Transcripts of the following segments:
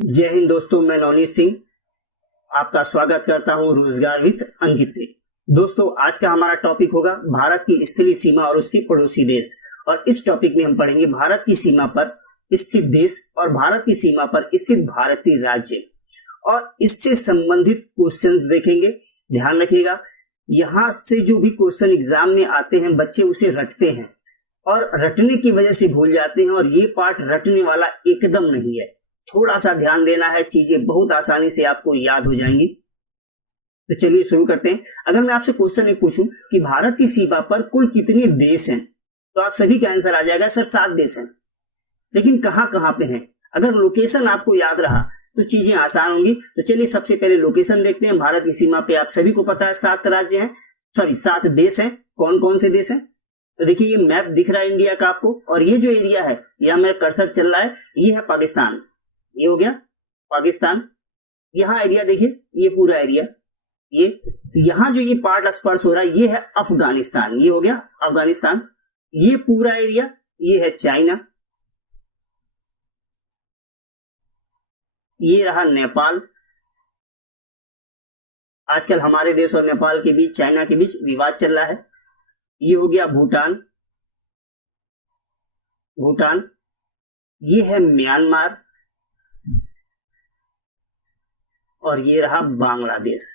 जय हिंद दोस्तों, मैं नवनीत सिंह आपका स्वागत करता हूं रोजगार विद अंकित में। दोस्तों, आज का हमारा टॉपिक होगा भारत की स्थलीय सीमा और उसके पड़ोसी देश। और इस टॉपिक में हम पढ़ेंगे भारत की सीमा पर स्थित देश और भारत की सीमा पर स्थित भारतीय राज्य और इससे संबंधित क्वेश्चंस देखेंगे। ध्यान रखिएगा, यहाँ से जो भी क्वेश्चन एग्जाम में आते हैं बच्चे उसे रटते हैं और रटने की वजह से भूल जाते हैं, और ये पार्ट रटने वाला एकदम नहीं है। थोड़ा सा ध्यान देना है, चीजें बहुत आसानी से आपको याद हो जाएंगी। तो चलिए शुरू करते हैं। अगर मैं आपसे क्वेश्चन एक पूछूं कि भारत की सीमा पर कुल कितने देश हैं, तो आप सभी का आंसर आ जाएगा सर 7 देश हैं। लेकिन कहां कहां पे हैं? अगर लोकेशन आपको याद रहा तो चीजें आसान होंगी। तो चलिए सबसे पहले लोकेशन देखते हैं। भारत की सीमा पे आप सभी को पता है 7 राज्य हैं, 7 देश हैं। कौन कौन से देश हैं? तो देखिए, ये मैप दिख रहा है इंडिया का आपको, और ये जो एरिया है, यहाँ मेरा कर्सर चल रहा है, ये है पाकिस्तान। ये हो गया पाकिस्तान। यहाँ एरिया देखिए, ये पूरा एरिया, ये यहाँ जो ये पार्ट स्पर्श हो रहा है, ये है अफगानिस्तान। ये हो गया अफगानिस्तान। ये पूरा एरिया, ये है चाइना। ये रहा नेपाल। आजकल हमारे देश और नेपाल के बीच, चाइना के बीच विवाद चल रहा है। ये हो गया भूटान। भूटान। ये है म्यांमार, और ये रहा बांग्लादेश।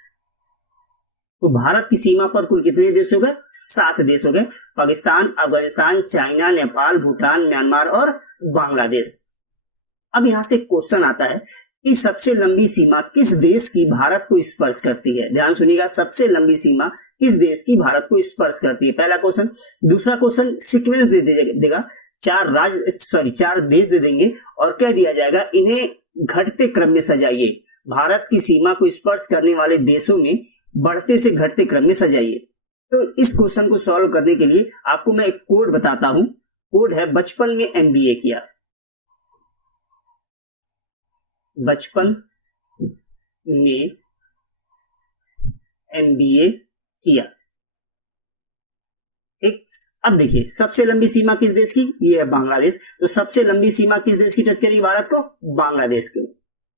तो भारत की सीमा पर कुल कितने देश हो गए? 7 देश हो गए। पाकिस्तान, अफगानिस्तान, चाइना, नेपाल, भूटान, म्यांमार और बांग्लादेश। अब यहां से क्वेश्चन आता है कि सबसे लंबी सीमा किस देश की भारत को स्पर्श करती है? ध्यान सुनिएगा, सबसे लंबी सीमा किस देश की भारत को स्पर्श करती है, पहला क्वेश्चन। दूसरा क्वेश्चन सीक्वेंस दे देगा, 4 देश दे देंगे और कह दिया जाएगा इन्हें घटते क्रम में सजाइए। भारत की सीमा को स्पर्श करने वाले देशों में बढ़ते से घटते क्रम में सजाइए। तो इस क्वेश्चन को सॉल्व करने के लिए आपको मैं एक कोड बताता हूं। कोड है, बचपन में एमबीए किया। बचपन में एमबीए किया, ठीक। अब देखिए, सबसे लंबी सीमा किस देश की? ये है बांग्लादेश। तो सबसे लंबी सीमा किस देश की टच करेगी भारत को? बांग्लादेश की।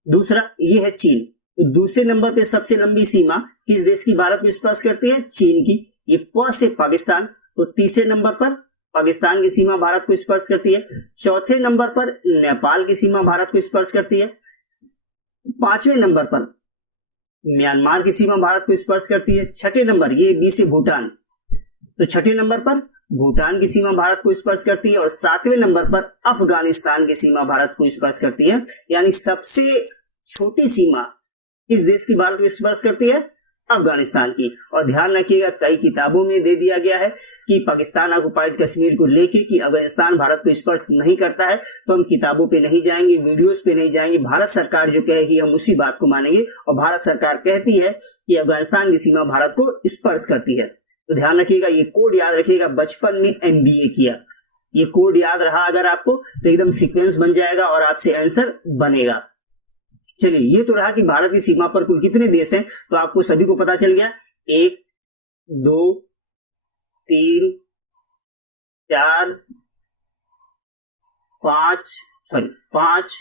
दूसरा, ये है चीन। तो दूसरे नंबर पे सबसे लंबी सीमा किस देश की भारत को स्पर्श करती है? चीन की। ये प से पाकिस्तान। तो तीसरे नंबर पर पाकिस्तान की सीमा भारत को स्पर्श करती है। चौथे नंबर पर नेपाल की सीमा भारत को स्पर्श करती है। पांचवें नंबर पर म्यांमार की सीमा भारत को स्पर्श करती है। छठे नंबर, ये बी से भूटान, तो छठे नंबर पर भूटान की सीमा भारत को स्पर्श करती है। और 7वें नंबर पर अफगानिस्तान की सीमा भारत को स्पर्श करती है। यानी सबसे छोटी सीमा किस देश की भारत को स्पर्श करती है? अफगानिस्तान की। और ध्यान रखिएगा, कई किताबों में दे दिया गया है कि पाकिस्तान ऑक्युपाइड कश्मीर को लेके कि अफगानिस्तान भारत को स्पर्श नहीं करता है। तो हम किताबों पे नहीं जाएंगे, वीडियोस पे नहीं जाएंगे। भारत सरकार जो कहेगी हम उसी बात को मानेंगे, और भारत सरकार कहती है कि अफगानिस्तान की सीमा भारत को स्पर्श करती है। तो ध्यान रखिएगा, ये कोड याद रखिएगा, बचपन में एमबीए किया। ये कोड याद रहा अगर आपको, तो एकदम सीक्वेंस बन जाएगा और आपसे आंसर बनेगा। चलिए, ये तो रहा कि भारत की सीमा पर कुल कितने देश हैं। तो आपको सभी को पता चल गया, 1 2 3 4 5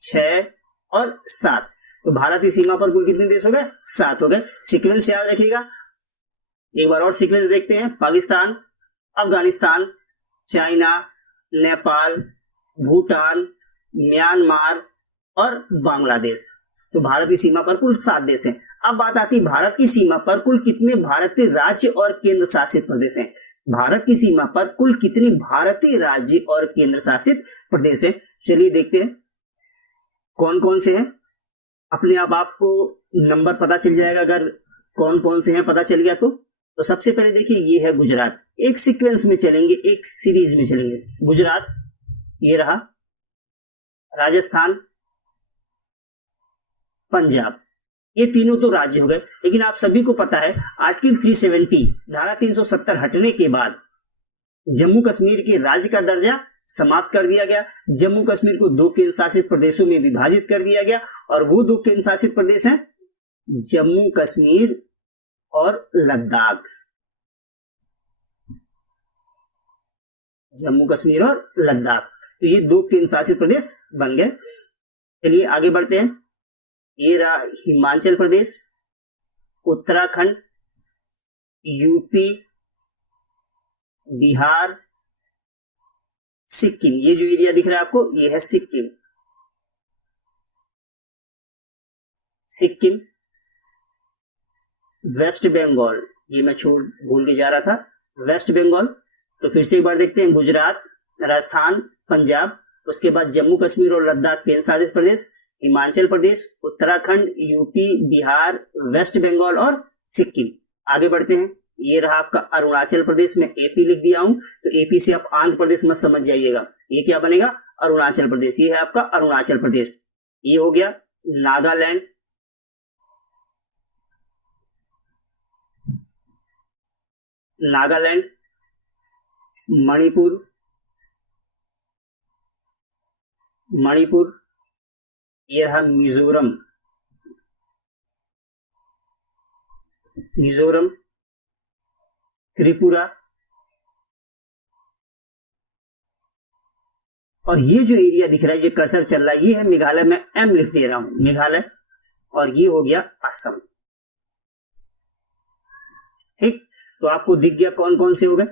6 और 7। तो भारत की सीमा पर कुल कितने देश हो गए? 7 हो गए। सीक्वेंस याद रखिएगा। एक बार और सीक्वेंस देखते हैं। पाकिस्तान, अफगानिस्तान, चाइना, नेपाल, भूटान, म्यांमार और बांग्लादेश। तो भारत की सीमा पर कुल 7 देश हैं। अब बात आती है भारत की सीमा पर कुल कितने भारतीय राज्य और केंद्र शासित प्रदेश हैं। भारत की सीमा पर कुल कितने भारतीय राज्य और केंद्र शासित प्रदेश हैं? चलिए देखते हैं कौन कौन से हैं। अपने आप आपको नंबर पता चल जाएगा अगर कौन कौन से हैं पता चल गया तो सबसे पहले देखिए, ये है गुजरात। एक सीक्वेंस में चलेंगे, एक सीरीज में चलेंगे। गुजरात, ये रहा। राजस्थान, पंजाब, ये तीनों तो राज्य हो गए। लेकिन आप सभी को पता है आर्टिकल 370 धारा 370 हटने के बाद जम्मू कश्मीर के राज्य का दर्जा समाप्त कर दिया गया। जम्मू कश्मीर को 2 केंद्र शासित प्रदेशों में विभाजित कर दिया गया, और वो 2 केंद्र शासित प्रदेश हैं जम्मू कश्मीर और लद्दाख। जम्मू कश्मीर और लद्दाख, तो ये 2 केंद्र शासित प्रदेश बन गए। चलिए आगे बढ़ते हैं। ये रहा हिमाचल प्रदेश, उत्तराखंड, यूपी, बिहार, सिक्किम। ये जो एरिया दिख रहा है आपको, ये है सिक्किम। सिक्किम, वेस्ट बंगाल, ये मैं भूल के जा रहा था, वेस्ट बंगाल। तो फिर से एक बार देखते हैं, गुजरात, राजस्थान, पंजाब, उसके बाद जम्मू कश्मीर और लद्दाख केंद्र शासित प्रदेश, हिमाचल प्रदेश, उत्तराखंड, यूपी, बिहार, वेस्ट बंगाल और सिक्किम। आगे बढ़ते हैं। ये रहा आपका अरुणाचल प्रदेश, में एपी लिख दिया हूं, तो एपी से आप आंध्र प्रदेश मत समझ जाइएगा, ये क्या बनेगा, अरुणाचल प्रदेश। ये है आपका अरुणाचल प्रदेश। ये हो गया नागालैंड, नागालैंड, मणिपुर, मणिपुर, ये रहा मिजोरम, मिजोरम, त्रिपुरा, और ये जो एरिया दिख रहा है, ये कर्सर चल रहा है, ये है मेघालय। मैं एम लिख दे रहा हूं, मेघालय। और ये हो गया असम। ठीक, तो आपको दिख गया कौन कौन से हो गए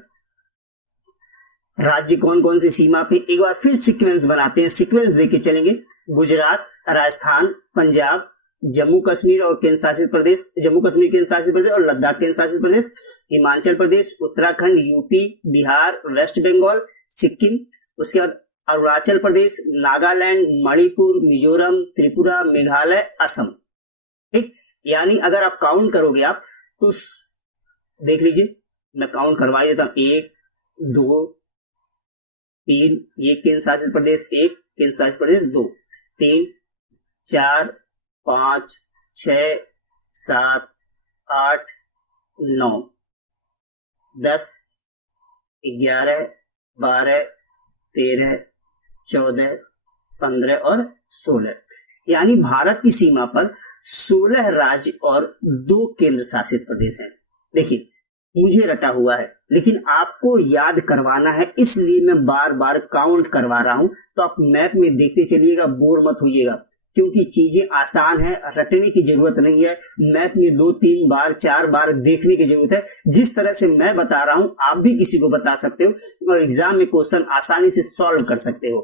राज्य, कौन कौन से सीमा पे। एक बार फिर सीक्वेंस बनाते हैं, सीक्वेंस देके चलेंगे। गुजरात, राजस्थान, पंजाब, जम्मू कश्मीर और केंद्र शासित प्रदेश, जम्मू कश्मीर केंद्र शासित प्रदेश और लद्दाख केंद्र शासित प्रदेश, हिमाचल प्रदेश, उत्तराखंड, यूपी, बिहार, वेस्ट बंगाल, सिक्किम, उसके बाद अरुणाचल प्रदेश, नागालैंड, मणिपुर, मिजोरम, त्रिपुरा, मेघालय, असम। ठीक, यानी अगर आप काउंट करोगे आप तो देख लीजिए, मैं काउंट करवा देता हूं। 1 2 3, ये केंद्र शासित प्रदेश 1, केंद्र शासित प्रदेश 2, 3 4 5 6 7 8 9 10 11 12 13 14 15 और 16, यानी भारत की सीमा पर 16 राज्य और 2 केंद्र शासित प्रदेश हैं। देखिए, मुझे रटा हुआ है, लेकिन आपको याद करवाना है, इसलिए मैं बार बार काउंट करवा रहा हूं। तो आप मैप में देखते चलिएगा, बोर मत होइएगा, क्योंकि चीजें आसान है, रटने की जरूरत नहीं है। मैप में 2 3 बार 4 बार देखने की जरूरत है। जिस तरह से मैं बता रहा हूं, आप भी किसी को बता सकते हो और एग्जाम में क्वेश्चन आसानी से सॉल्व कर सकते हो।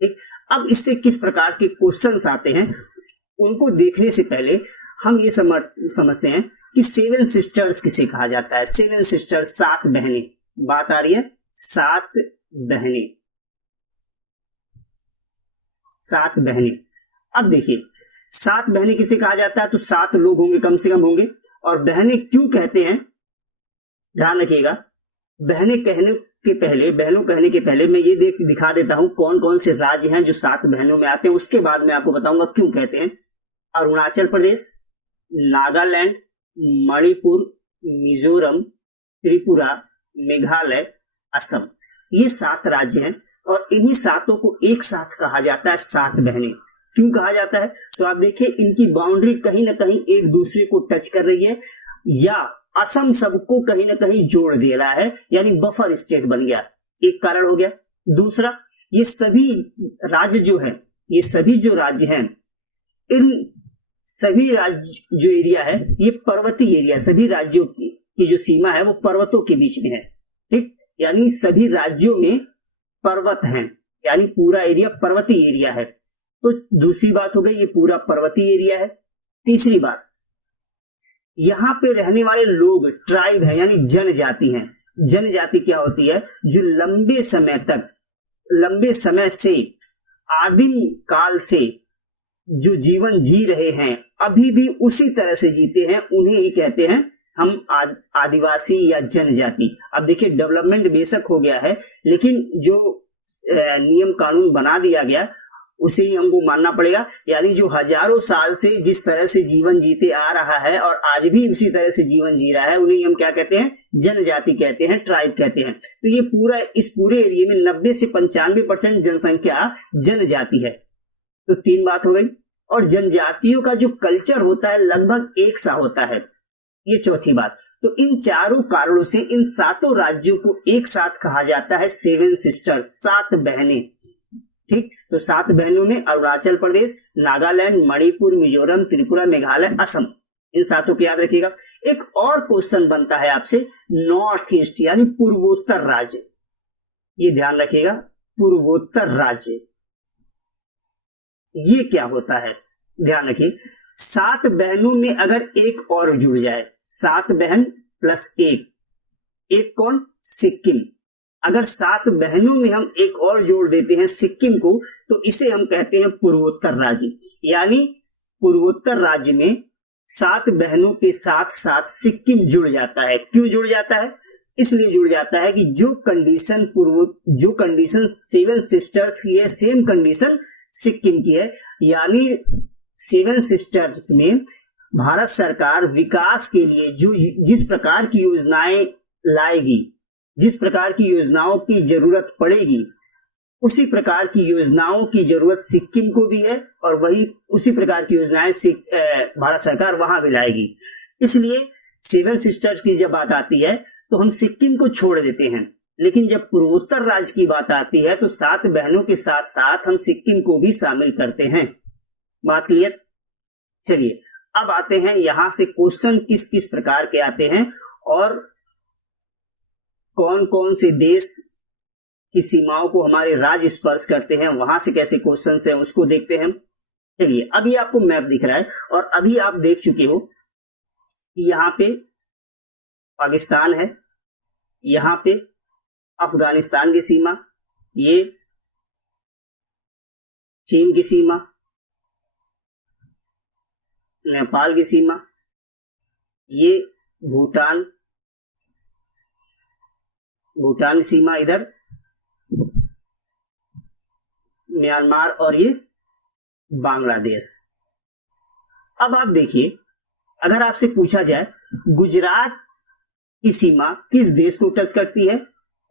ठीक, अब इससे किस प्रकार के क्वेश्चंस आते हैं, उनको देखने से पहले हम ये समझते हैं कि 7 सिस्टर्स किसे कहा जाता है। 7 सिस्टर्स, 7 बहनें, बात आ रही है, 7 बहनें, 7 बहनें। अब देखिए, 7 बहनें किसे कहा जाता है, तो 7 लोग होंगे, कम से कम होंगे। और बहनें क्यों कहते हैं, ध्यान रखिएगा। बहनों कहने के पहले मैं ये दिखा देता हूं कौन कौन से राज्य हैं जो 7 बहनों में आते हैं, उसके बाद मैं आपको बताऊंगा क्यों कहते हैं। अरुणाचल प्रदेश, नागालैंड, मणिपुर, मिजोरम, त्रिपुरा, मेघालय, असम, ये 7 राज्य हैं। और इन्हीं 7 को एक साथ कहा जाता है 7 बहनें। क्यों कहा जाता है, तो आप देखिए, इनकी बाउंड्री कहीं ना कहीं एक दूसरे को टच कर रही है, या असम सबको कहीं ना कहीं जोड़ दे रहा है, यानी बफर स्टेट बन गया, एक कारण हो गया। दूसरा, ये सभी राज्य जो है, ये सभी जो राज्य हैं, इन सभी राज्य जो एरिया है, ये पर्वतीय एरिया, सभी राज्यों की जो सीमा है वो पर्वतों के बीच में है। ठीक, यानी सभी राज्यों में पर्वत हैं, यानी पूरा एरिया पर्वतीय एरिया है। तो दूसरी बात हो गई, ये पूरा पर्वतीय एरिया है। तीसरी बात, यहां पे रहने वाले लोग ट्राइब है, यानी जनजाति हैं। जनजाति क्या होती है, जो लंबे समय से, आदिम काल से जो जीवन जी रहे हैं, अभी भी उसी तरह से जीते हैं, उन्हें ही कहते हैं हम आदिवासी या जनजाति। अब देखिए, डेवलपमेंट बेशक हो गया है, लेकिन जो नियम कानून बना दिया गया उसे ही हमको मानना पड़ेगा। यानी जो हजारों साल से जिस तरह से जीवन जीते आ रहा है और आज भी उसी तरह से जीवन जी रहा है, उन्हें हम क्या कहते हैं, जनजाति कहते हैं, ट्राइब कहते हैं। तो ये इस पूरे एरिया में 90 से 95% जनसंख्या जनजाति है। तो 3 बात हो गई। और जनजातियों का जो कल्चर होता है लगभग एक सा होता है, ये चौथी बात। तो इन चारों कारणों से इन 7 राज्यों को एक साथ कहा जाता है 7 सिस्टर्स, 7 बहनें। ठीक, तो 7 बहनों में अरुणाचल प्रदेश, नागालैंड, मणिपुर, मिजोरम, त्रिपुरा, मेघालय, असम, इन 7 को याद रखिएगा। एक और क्वेश्चन बनता है आपसे नॉर्थ ईस्ट यानी पूर्वोत्तर राज्य, ये ध्यान रखिएगा, पूर्वोत्तर राज्य ये क्या होता है, ध्यान रखिए। 7 बहनों में अगर एक और जुड़ जाए, 7 बहन प्लस एक कौन, सिक्किम, अगर 7 बहनों में हम एक और जोड़ देते हैं सिक्किम को, तो इसे हम कहते हैं पूर्वोत्तर राज्य। यानी पूर्वोत्तर राज्य में 7 बहनों के साथ साथ सिक्किम जुड़ जाता है। क्यों जुड़ जाता है, इसलिए जुड़ जाता है कि जो कंडीशन 7 सिस्टर्स की है, सेम कंडीशन सिक्किम की है। यानी 7 सिस्टर्स में भारत सरकार विकास के लिए जो जिस प्रकार की योजनाएं लाएगी, जिस प्रकार की योजनाओं की जरूरत पड़ेगी, उसी प्रकार की योजनाओं की जरूरत सिक्किम को भी है और वही उसी प्रकार की योजनाएं भारत सरकार वहां भी लाएगी। इसलिए 7 सिस्टर्स की जब बात आती है तो हम सिक्किम को छोड़ देते हैं, लेकिन जब पूर्वोत्तर राज्य की बात आती है तो 7 बहनों के साथ साथ हम सिक्किम को भी शामिल करते हैं। बात क्लियर। चलिए अब आते हैं यहां से क्वेश्चन किस किस प्रकार के आते हैं और कौन कौन से देश की सीमाओं को हमारे राज्य स्पर्श करते हैं, वहां से कैसे क्वेश्चन हैं उसको देखते हैं। चलिए अभी आपको मैप दिख रहा है और अभी आप देख चुके हो कि यहाँ पे पाकिस्तान है, यहाँ पे अफगानिस्तान की सीमा, ये चीन की सीमा, नेपाल की सीमा, ये भूटान की सीमा, इधर म्यांमार और ये बांग्लादेश। अब आप देखिए, अगर आपसे पूछा जाए गुजरात की सीमा किस देश को टच करती है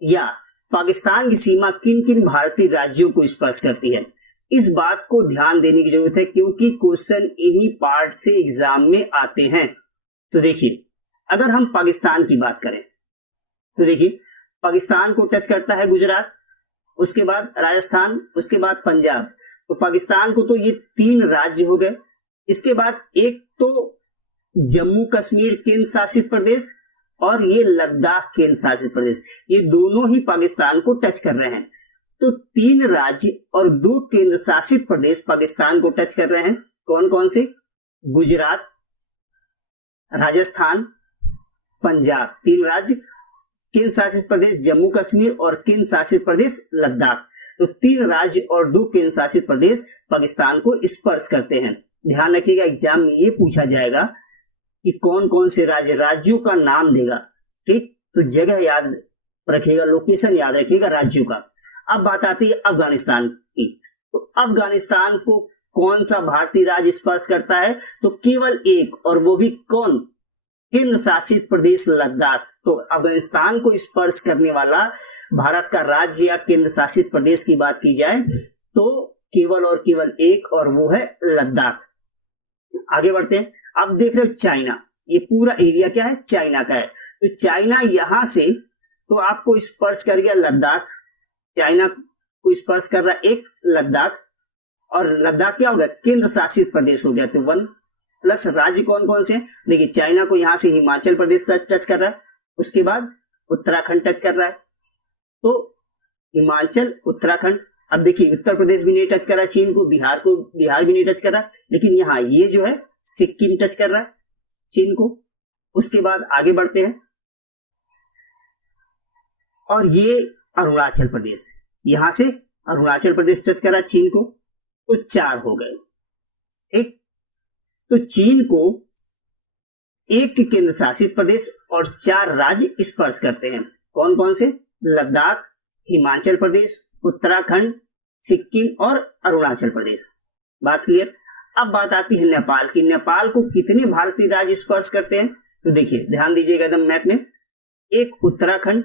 या पाकिस्तान की सीमा किन किन भारतीय राज्यों को स्पर्श करती है, इस बात को ध्यान देने की जरूरत है क्योंकि क्वेश्चन इन्हीं पार्ट से एग्जाम में आते हैं। तो देखिए अगर हम पाकिस्तान की बात करें तो देखिए पाकिस्तान को टच करता है गुजरात, उसके बाद राजस्थान, उसके बाद पंजाब। तो पाकिस्तान को तो ये 3 राज्य हो गए। इसके बाद एक तो जम्मू कश्मीर केंद्र शासित प्रदेश और ये लद्दाख केंद्र शासित प्रदेश, ये दोनों ही पाकिस्तान को टच कर रहे हैं। तो 3 राज्य और 2 केंद्र शासित प्रदेश पाकिस्तान को टच कर रहे हैं। कौन कौन से, गुजरात, राजस्थान, पंजाब, 3 राज्य, केंद्र शासित प्रदेश जम्मू कश्मीर और केंद्र शासित प्रदेश लद्दाख। तो 3 राज्य और 2 केंद्र शासित प्रदेश पाकिस्तान को स्पर्श करते हैं। ध्यान रखिएगा एग्जाम में ये पूछा जाएगा कि कौन कौन से राज्य, राज्यों का नाम देगा, ठीक, तो जगह याद रखिएगा, लोकेशन याद रखिएगा राज्यों का। अब बात आती है अफगानिस्तान की। तो अफगानिस्तान को कौन सा भारतीय राज्य स्पर्श करता है, तो केवल एक, और वो भी कौन, केंद्र शासित प्रदेश लद्दाख। तो अफगानिस्तान को स्पर्श करने वाला भारत का राज्य या केंद्र शासित प्रदेश की बात की जाए तो केवल और केवल एक, और वो है लद्दाख। आगे बढ़ते हैं। अब देख रहे हो चाइना, ये पूरा एरिया क्या है, चाइना का है। तो चाइना यहां से तो आपको स्पर्श कर गया लद्दाख, चाइना को स्पर्श कर रहा है एक लद्दाख, और लद्दाख क्या हो गया, केंद्र शासित प्रदेश हो गया। तो 1 प्लस राज्य कौन कौन से, देखिए चाइना को यहां से हिमाचल प्रदेश टच कर रहा है, उसके बाद उत्तराखंड टच कर रहा है। तो हिमाचल, उत्तराखंड, अब देखिए उत्तर प्रदेश भी नहीं टच कर रहा है चीन को, बिहार भी नहीं टच कर रहा है, लेकिन यहाँ ये जो है सिक्किम टच कर रहा है चीन को। उसके बाद आगे बढ़ते हैं और ये अरुणाचल प्रदेश, यहां से अरुणाचल प्रदेश टच कर रहा है चीन को। तो 4 हो गए, ठीक। तो चीन को एक केंद्र शासित प्रदेश और 4 राज्य स्पर्श करते हैं। कौन कौन से, लद्दाख, हिमाचल प्रदेश, उत्तराखंड, सिक्किम और अरुणाचल प्रदेश। बात क्लियर। अब बात आती है नेपाल की। नेपाल को कितने भारतीय राज्य स्पर्श करते हैं, तो देखिए ध्यान दीजिएगा एकदम मैप में, एक उत्तराखंड,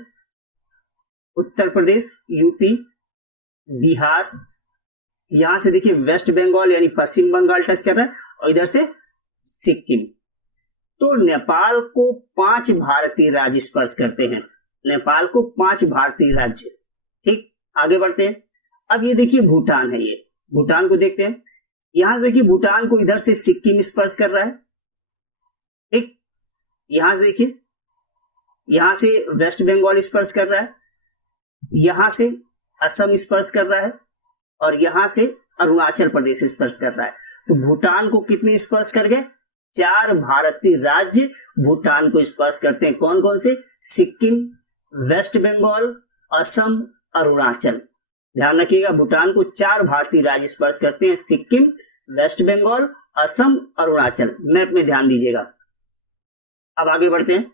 उत्तर प्रदेश, यूपी, बिहार, यहां से देखिए वेस्ट बंगाल यानी पश्चिम बंगाल टच कर रहा है, और इधर से सिक्किम। तो नेपाल को 5 भारतीय राज्य स्पर्श करते हैं, नेपाल को 5 भारतीय राज्य, ठीक। आगे बढ़ते हैं। अब ये देखिए भूटान है, ये भूटान को देखते हैं। यहां से देखिए भूटान को इधर से सिक्किम स्पर्श कर रहा है, ठीक। यहां से देखिए, यहां से वेस्ट बंगाल स्पर्श कर रहा है, यहां से असम स्पर्श कर रहा है और यहां से अरुणाचल प्रदेश स्पर्श कर रहा है। तो भूटान को कितने स्पर्श कर गए? 4 भारतीय राज्य भूटान को स्पर्श करते हैं। कौन कौन से? सिक्किम, वेस्ट बंगाल, असम, अरुणाचल। ध्यान रखिएगा, भूटान को 4 भारतीय राज्य स्पर्श करते हैं, सिक्किम, वेस्ट बंगाल, असम, अरुणाचल। मैप में ध्यान दीजिएगा। अब आगे बढ़ते हैं।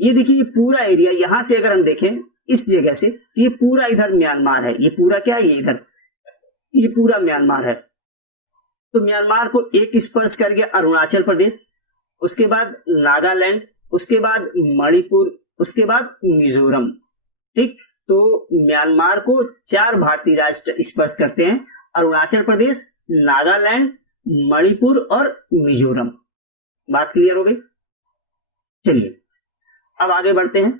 ये देखिए, ये पूरा एरिया, यहां से अगर हम देखें इस जगह से, ये पूरा इधर म्यांमार है। ये पूरा क्या है? ये इधर, ये पूरा म्यांमार है। तो म्यांमार को एक स्पर्श कर गया अरुणाचल प्रदेश, उसके बाद नागालैंड, उसके बाद मणिपुर, उसके बाद मिजोरम, ठीक। तो म्यांमार को 4 भारतीय राज्य स्पर्श करते हैं, अरुणाचल प्रदेश, नागालैंड, मणिपुर और मिजोरम। बात क्लियर हो गई? चलिए अब आगे बढ़ते हैं।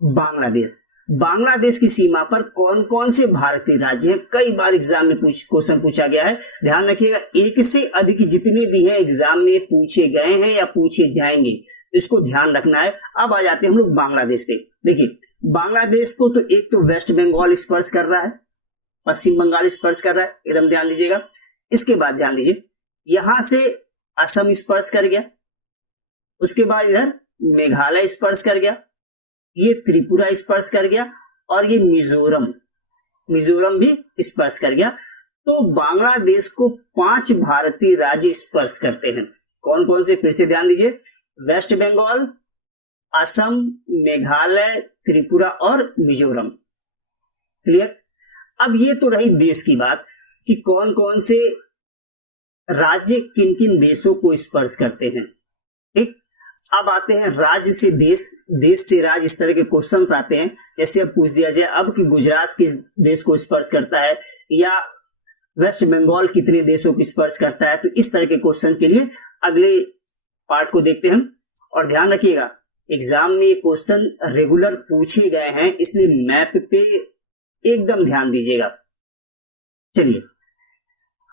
बांग्लादेश। बांग्लादेश की सीमा पर कौन कौन से भारतीय राज्य हैं? कई बार एग्जाम में क्वेश्चन पूछा गया है। ध्यान रखिएगा, एक से अधिक जितने भी हैं एग्जाम में पूछे गए हैं या पूछे जाएंगे, इसको ध्यान रखना है। अब आ जाते हैं हम लोग बांग्लादेश पे। देखिए, बांग्लादेश को तो एक तो वेस्ट बंगाल स्पर्श कर रहा है, पश्चिम बंगाल स्पर्श कर रहा है, एकदम ध्यान दीजिएगा। इसके बाद ध्यान दीजिए, यहां से असम स्पर्श कर गया, उसके बाद इधर मेघालय स्पर्श कर गया, ये त्रिपुरा स्पर्श कर गया और ये मिजोरम भी स्पर्श कर गया। तो बांग्लादेश को 5 भारतीय राज्य स्पर्श करते हैं। कौन कौन से? फिर से ध्यान दीजिए, वेस्ट बंगाल, असम, मेघालय, त्रिपुरा और मिजोरम। क्लियर? अब ये तो रही देश की बात कि कौन कौन से राज्य किन किन देशों को स्पर्श करते हैं, ठीक। अब आते हैं राज्य से देश, देश से राज्य, इस तरह के क्वेश्चंस आते हैं। जैसे अब पूछ दिया जाए अब कि गुजरात किस देश को स्पर्श करता है या वेस्ट बंगाल कितने देशों को स्पर्श करता है, तो इस तरह के क्वेश्चन के लिए अगले पार्ट को देखते हैं। और ध्यान रखिएगा, एग्जाम में ये क्वेश्चन रेगुलर पूछे गए हैं, इसलिए मैप पे एकदम ध्यान दीजिएगा। चलिए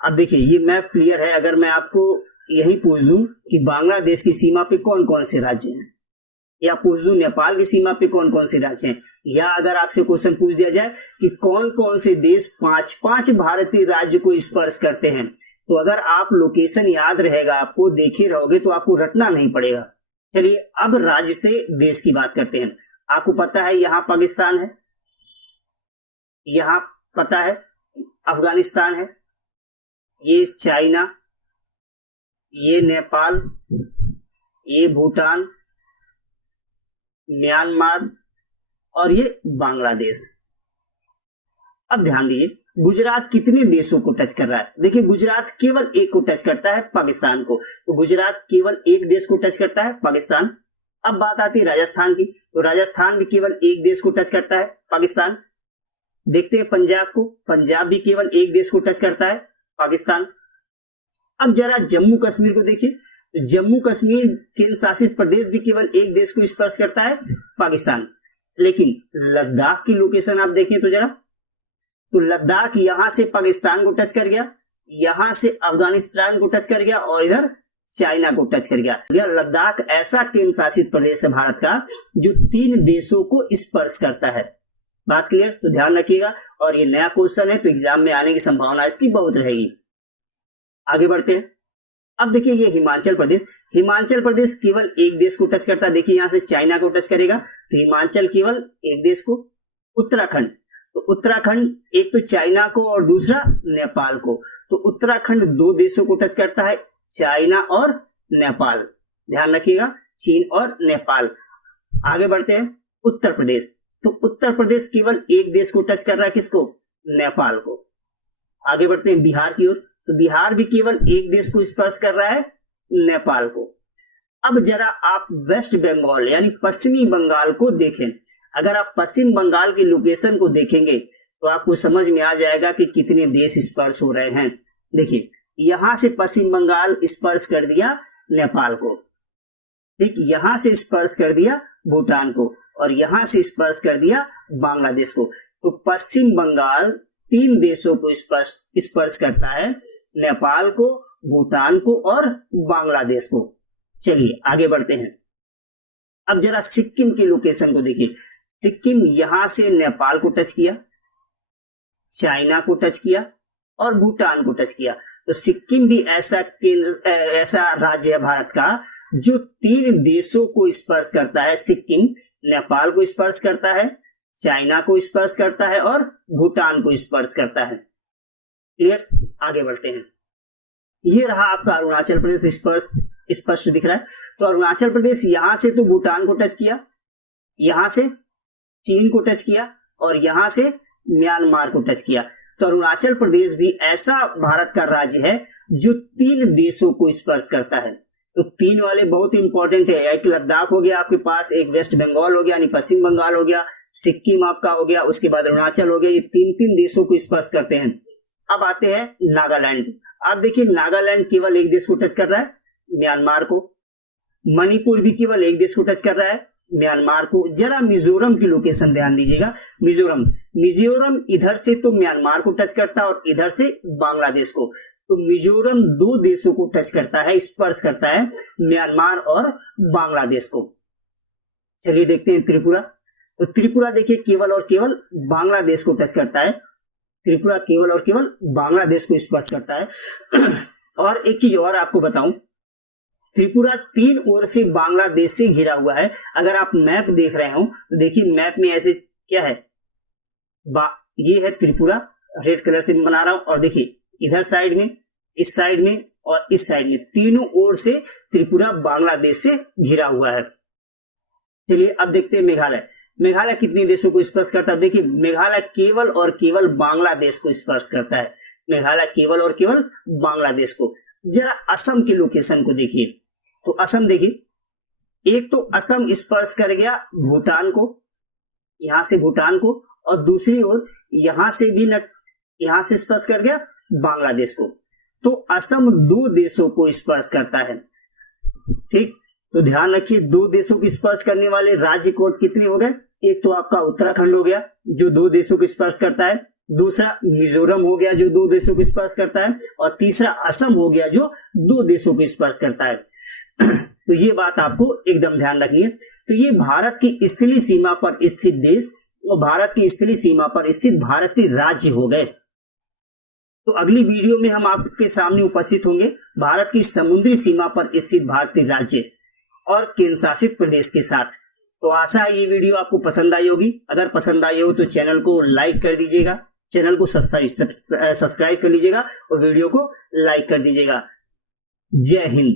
अब देखिए, ये मैप क्लियर है। अगर मैं आपको यही पूछ दूं कि बांग्लादेश की सीमा पे कौन कौन से राज्य हैं, या पूछ दूं नेपाल की सीमा पे कौन कौन से राज्य हैं, या अगर आपसे क्वेश्चन पूछ दिया जाए कि कौन कौन से देश 5-5 भारतीय राज्य को स्पर्श करते हैं, तो अगर आप लोकेशन याद रहेगा, आपको देखे रहोगे तो आपको रटना नहीं पड़ेगा। चलिए अब राज्य से देश की बात करते हैं। आपको पता है यहाँ पाकिस्तान है, यहाँ पता है अफगानिस्तान है, ये चाइना, ये नेपाल, ये भूटान, म्यांमार और ये बांग्लादेश। अब ध्यान दीजिए, गुजरात कितने देशों को टच कर रहा है? देखिए, गुजरात केवल एक को टच करता है, पाकिस्तान को। तो गुजरात केवल एक देश को टच करता है, पाकिस्तान। अब बात आती है राजस्थान की, तो राजस्थान भी केवल एक देश को टच करता है, पाकिस्तान। देखते हैं पंजाब को, पंजाब भी केवल एक देश को टच करता है, पाकिस्तान। अब जरा जम्मू कश्मीर को देखिए, तो जम्मू कश्मीर केंद्र शासित प्रदेश भी केवल एक देश को स्पर्श करता है, पाकिस्तान। लेकिन लद्दाख की लोकेशन आप देखें तो जरा, तो लद्दाख यहां से पाकिस्तान को टच कर गया, यहां से अफगानिस्तान को टच कर गया और इधर चाइना को टच कर गया। लद्दाख ऐसा केंद्र शासित प्रदेश है भारत का जो 3 देशों को स्पर्श करता है। बात क्लियर? तो ध्यान रखिएगा, और ये नया क्वेश्चन है तो एग्जाम में आने की संभावना इसकी बहुत रहेगी। आगे बढ़ते हैं। अब देखिए, ये हिमाचल प्रदेश, हिमाचल प्रदेश केवल एक देश को टच करता है। देखिए, यहां से चाइना को टच करेगा, तो हिमाचल केवल एक देश को। उत्तराखंड, तो उत्तराखंड एक तो चाइना को और दूसरा नेपाल को, तो उत्तराखंड 2 देशों को टच करता है, चाइना और नेपाल। ध्यान रखिएगा, चीन और नेपाल। आगे बढ़ते हैं। उत्तर प्रदेश, तो उत्तर प्रदेश केवल एक देश को टच कर रहा है, किसको? नेपाल को। आगे बढ़ते हैं बिहार की ओर, तो बिहार भी केवल एक देश को स्पर्श कर रहा है, नेपाल को। अब जरा आप वेस्ट बंगाल यानी पश्चिमी बंगाल को देखें। अगर आप पश्चिम बंगाल की लोकेशन को देखेंगे तो आपको समझ में आ जाएगा कि कितने देश स्पर्श हो रहे हैं। देखिए, यहां से पश्चिम बंगाल स्पर्श कर दिया नेपाल को, ठीक, यहां से स्पर्श कर दिया भूटान को और यहां से स्पर्श कर दिया बांग्लादेश को। तो पश्चिम बंगाल तीन देशों को स्पर्श करता है, नेपाल को, भूटान को और बांग्लादेश को। चलिए आगे बढ़ते हैं। अब जरा सिक्किम की लोकेशन को देखिए। सिक्किम यहां से नेपाल को टच किया, चाइना को टच किया और भूटान को टच किया। तो सिक्किम भी ऐसा राज्य है भारत का जो तीन देशों को स्पर्श करता है। सिक्किम नेपाल को स्पर्श करता है, चाइना को स्पर्श करता है और भूटान को स्पर्श करता है। क्लियर? आगे बढ़ते हैं। ये रहा आपका अरुणाचल प्रदेश स्पष्ट दिख रहा है। तो अरुणाचल प्रदेश यहां से तो भूटान को टच किया, यहां से चीन को टच किया और यहां से म्यांमार को टच किया। तो अरुणाचल प्रदेश भी ऐसा भारत का राज्य है जो तीन देशों को स्पर्श करता है। तो तीन वाले बहुत इंपॉर्टेंट है। एक लद्दाख हो गया आपके पास, एक वेस्ट बंगाल हो गया यानी पश्चिम बंगाल हो गया, सिक्किम आपका हो गया, उसके बाद अरुणाचल हो गया। ये तीन तीन देशों को स्पर्श करते हैं। अब आते हैं नागालैंड। आप देखिए नागालैंड केवल एक देश को टच कर रहा है, म्यांमार को। मणिपुर भी केवल एक देश को टच कर रहा है, म्यांमार को। जरा मिजोरम की लोकेशन ध्यान दीजिएगा। मिजोरम इधर से तो म्यांमार को टच करता है और इधर से बांग्लादेश को। तो मिजोरम दो देशों को टच करता है, स्पर्श करता है, म्यांमार और बांग्लादेश को। चलिए देखते हैं त्रिपुरा। तो त्रिपुरा देखिए केवल और केवल बांग्लादेश को टच करता है। त्रिपुरा केवल और केवल बांग्लादेश को स्पर्श करता है। और एक चीज और आपको बताऊं, त्रिपुरा तीन ओर से बांग्लादेश से घिरा हुआ है। अगर आप मैप देख रहे हो तो देखिए मैप में ऐसे क्या है, ये है त्रिपुरा, रेड कलर से बना रहा हूं। और देखिए इधर साइड में, इस साइड में और इस साइड में, तीनों ओर से त्रिपुरा बांग्लादेश से घिरा हुआ है। चलिए अब देखते हैं मेघालय। मेघालय कितने देशों को स्पर्श करता है? देखिए मेघालय केवल और केवल बांग्लादेश को स्पर्श करता है। मेघालय केवल और केवल बांग्लादेश को। जरा असम की लोकेशन को देखिए। तो असम देखिए, एक तो असम स्पर्श कर गया भूटान को, यहां से भूटान को, और दूसरी ओर यहां से भी यहां से स्पर्श कर गया बांग्लादेश को। तो असम दो देशों को स्पर्श करता है। ठीक, तो ध्यान रखिए दो देशों को स्पर्श करने वाले राज्य कोड कितने हो गए? एक तो आपका उत्तराखंड हो गया जो दो देशों को स्पर्श करता है, दूसरा मिजोरम हो गया जो दो देशों को स्पर्श करता है, और तीसरा असम हो गया जो दो देशों को स्पर्श करता है। तो ये बात आपको एकदम ध्यान रखनी है। तो ये भारत की स्थलीय सीमा पर स्थित देश और भारत की स्थलीय सीमा पर स्थित भारतीय राज्य हो गए। तो अगली वीडियो में हम आपके सामने उपस्थित होंगे भारत की समुद्री सीमा पर स्थित भारतीय राज्य और केंद्र शासित प्रदेश के साथ। तो आशा है ये वीडियो आपको पसंद आई होगी। अगर पसंद आई हो तो चैनल को लाइक कर दीजिएगा, चैनल को सब्सक्राइब कर लीजिएगा और वीडियो को लाइक कर दीजिएगा। जय हिंद।